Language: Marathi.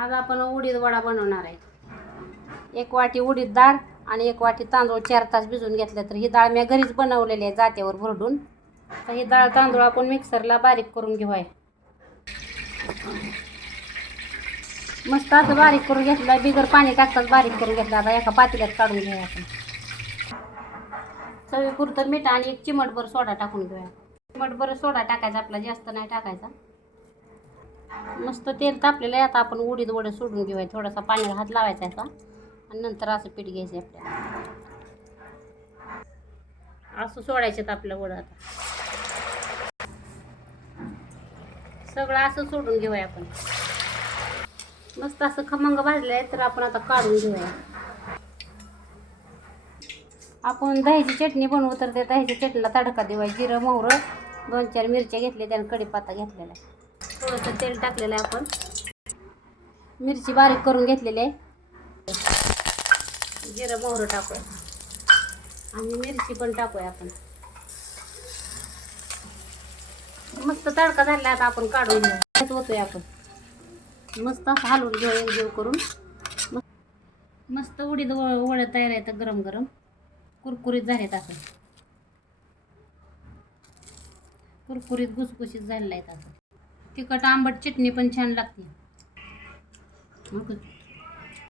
आज आपण उडीद वडा बनवणार आहे. एक वाटी उडीद डाळ आणि एक वाटी तांदूळ चार तास भिजून घेतले तर ही डाळ मी घरीच बनवलेली आहे जात्यावर भरडून. तर ही डाळ तांदूळ आपण मिक्सरला बारीक करून घेऊ आहे मस्त असं बारीक करून घेतलं बिगर पाणी टाकताच बारीक करून घेतलं. आता एका पातेल्यात काढून घेऊया आपण. चवीपुरतं मीठ आणि एक चिमटभर सोडा टाकून घेऊया. चिमटभर सोडा टाकायचा आपला जास्त नाही टाकायचा. मस्त तेल तापलेलं आहे. आता आपण उडीद वडं सोडून घेऊया. थोडासा पाण्याला हात लावायचा याचा आणि नंतर असं पीठ घ्यायचं आपल्याला. असं सोडायचं आपलं वडं आता. सगळं असं सोडून घेऊया आपण. मस्त असं खमंग भाजलं आहे तर आपण आता काढून घेऊया. आपण दह्याची चटणी बनवू तर त्या दह्याच्या चटणीला तडका देऊया. जिरं मोहरं दोन चार मिरच्या घेतल्या त्यानं कढीपाता घेतलेला आहे. थोडंसं तेल टाकलेलं आहे आपण. मिरची बारीक करून घेतलेली आहे. जिरं मोहरं टाकूया. आणि मिरची पण टाकूया आपण. मस्त तडका झाला आता आपण काढून घेऊ. होतोय आपण. मस्त असं हलवून घेऊ एक जीव करून. मस्त- मस्त उडीद व वडे तयार आहेत गरम गरम. कुरकुरीत झालेत असं. कुरकुरीत गुसगुशीत झालेलं आहेत असं. तिखट आंबट चटणी पण छान लागते. हो